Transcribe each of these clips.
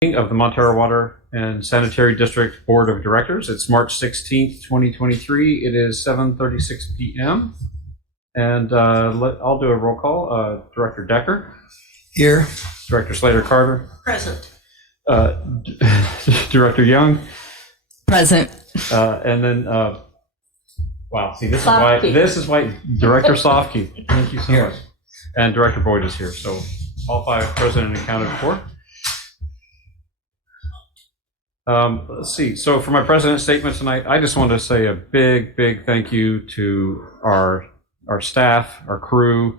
Of the Montara Water and Sanitary District Board of Directors. It's March 16th, 2023. It is 7:36 p.m. And I'll do a roll call. Director Decker. Here. Director Slater-Carter. Present. Director Young. Present. And then, wow, see, this is why Director Sofke. Thank you so much. And Director Boyd is here. So all five present and accounted for. Let's see. So for my president's statement tonight, I just want to say a big thank you to our staff, our crew,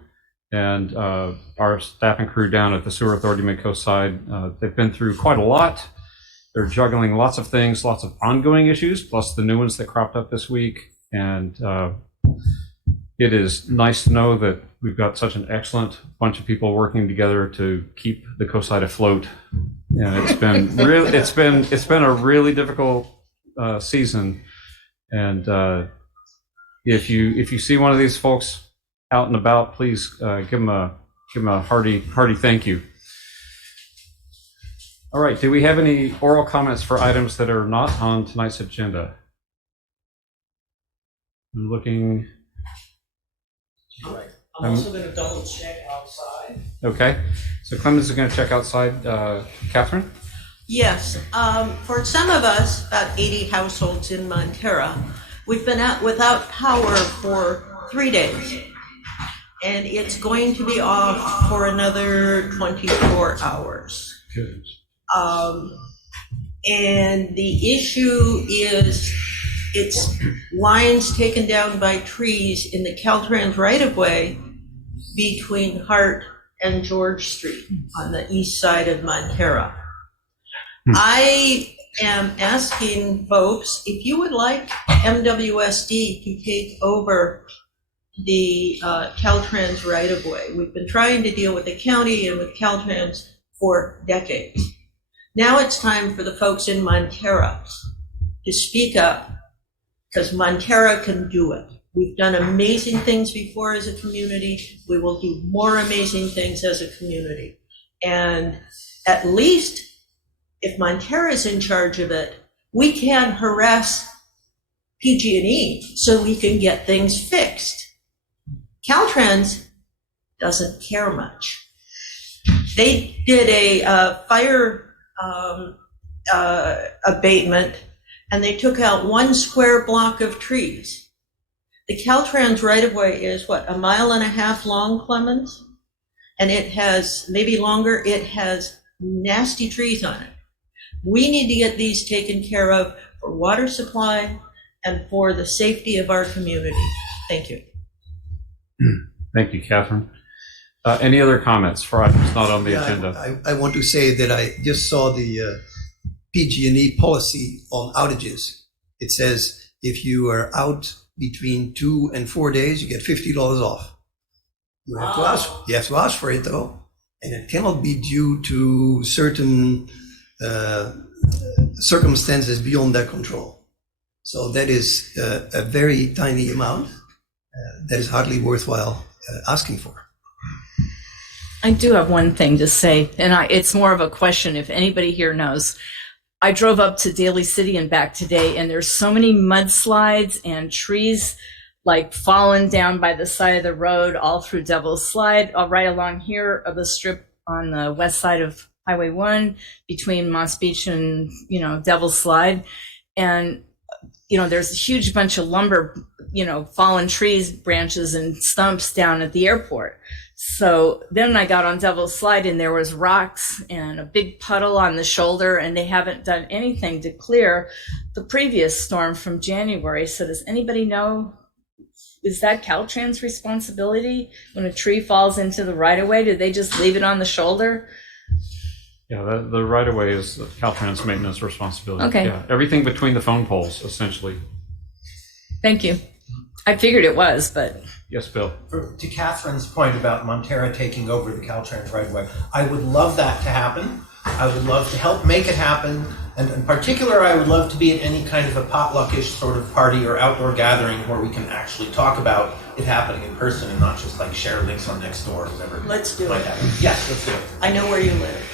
and our staff and crew down at the Sewer Authority Mid-Coast side. They've been through quite a lot. They're juggling lots of things, lots of ongoing issues, plus the new ones that cropped up this week. And it is nice to know that we've got such an excellent bunch of people working together to keep the coastside afloat. And it's been really, it's been a really difficult season. And if you see one of these folks out and about, please give them a hearty thank you. All right. Do we have any oral comments for items that are not on tonight's agenda? I'm looking. I'm also going to double check outside. Okay. So Clemens is going to check outside. Catherine? Yes. For some of us, about 80 households in Montara, we've been out without power for 3 days. And it's going to be off for another 24 hours. Good. And the issue is it's lines taken down by trees in the Caltrans right-of-way between Hart and George Street on the east side of Montara. I am asking folks if you would like MWSD to take over the Caltrans right-of-way. We've been trying to deal with the county and with Caltrans for decades. Now it's time for the folks in Montara to speak up, because Montara can do it. We've done amazing things before as a community. We will do more amazing things as a community. And at least if Montara is in charge of it, we can harass PG&E so we can get things fixed. Caltrans doesn't care much. They did a fire abatement, and they took out 1 square block of trees. The Caltrans right-of-way is, what, 1.5 miles long, Clemens? And it has, maybe longer, it has nasty trees on it. We need to get these taken care of for water supply and for the safety of our community. Thank you. Thank you, Catherine. Any other comments for items not on the agenda? I want to say that I just saw the PG&E policy on outages. It says if you are out between 2 and 4 days, you get $50 off. You have to ask for it though, and it cannot be due to certain circumstances beyond their control. So that is a very tiny amount that is hardly worthwhile asking for. I do have one thing to say, and it's more of a question if anybody here knows. I drove up to Daly City and back today, and there's so many mudslides and trees like fallen down by the side of the road all through Devil's Slide, right along here of the strip on the west side of Highway 1 between Moss Beach and, Devil's Slide. And, there's a huge bunch of lumber, fallen trees, branches and stumps down at the airport. So then I got on Devil's Slide and there was rocks and a big puddle on the shoulder, and they haven't done anything to clear the previous storm from January. So does anybody know, is that Caltrans' responsibility when a tree falls into the right-of-way? Do they just leave it on the shoulder? Yeah, the right-of-way is Caltrans' maintenance responsibility. Okay. Yeah, everything between the phone poles, essentially. Thank you. I figured it was, but... Yes, Bill. To Catherine's point about Montara taking over the Caltrans right-of-way, I would love that to happen. I would love to help make it happen. And in particular, I would love to be at any kind of a potluckish sort of party or outdoor gathering where we can actually talk about it happening in person and not just like share links on Nextdoor or whatever. Let's do it. Yes, let's do it. I know where you live.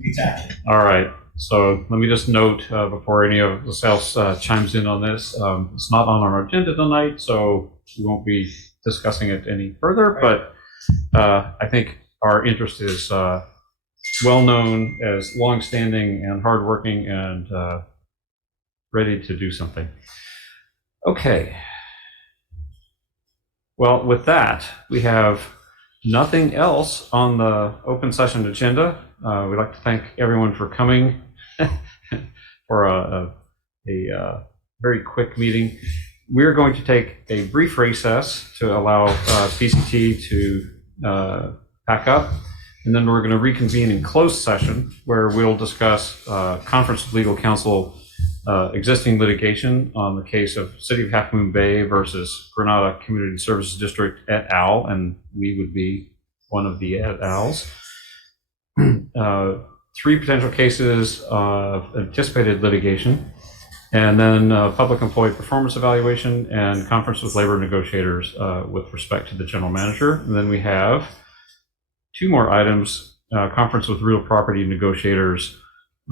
Exactly. All right. So let me just note before any of us else chimes in on this, it's not on our agenda tonight, so we won't be discussing it any further. But I think our interest is well known as longstanding and hardworking and ready to do something. Okay. Well, with that, we have nothing else on the open session agenda. We'd like to thank everyone for coming for a very quick meeting. We're going to take a brief recess to allow PCT to pack up, and then we're going to reconvene in closed session where we'll discuss conference with legal counsel existing litigation on the case of City of Half Moon Bay versus Granada Community Services District et al., and we would be one of the et als. 3 potential cases of anticipated litigation, and then public employee performance evaluation and conference with labor negotiators with respect to the general manager. And then we have 2 more items, conference with real property negotiators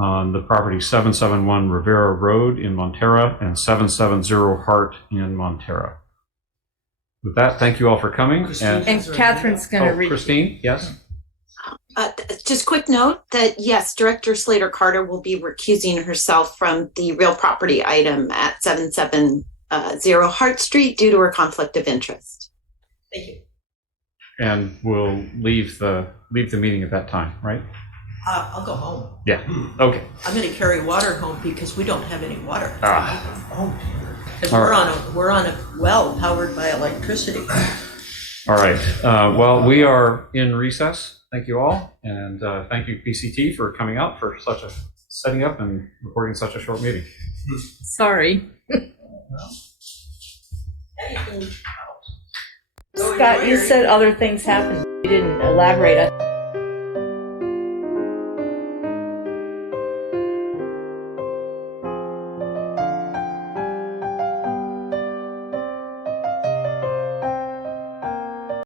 on the property 771 Rivera Road in Montara and 770 Hart in Montara. With that, thank you all for coming. And Catherine's going to read. Christine, yes? Just quick note that yes, Director Slater Carter will be recusing herself from the real property item at 770 Hart Street due to her conflict of interest. Thank you. And we'll leave the meeting at that time, right? I'll go home. Yeah. Okay. I'm going to carry water home because we don't have any water. Oh, Because All we're on a well powered by electricity. All right. Well, we are in recess. Thank you all, and thank you PCT for coming out for setting up and recording such a short meeting. Sorry. Scott, you said other things happened. You didn't elaborate.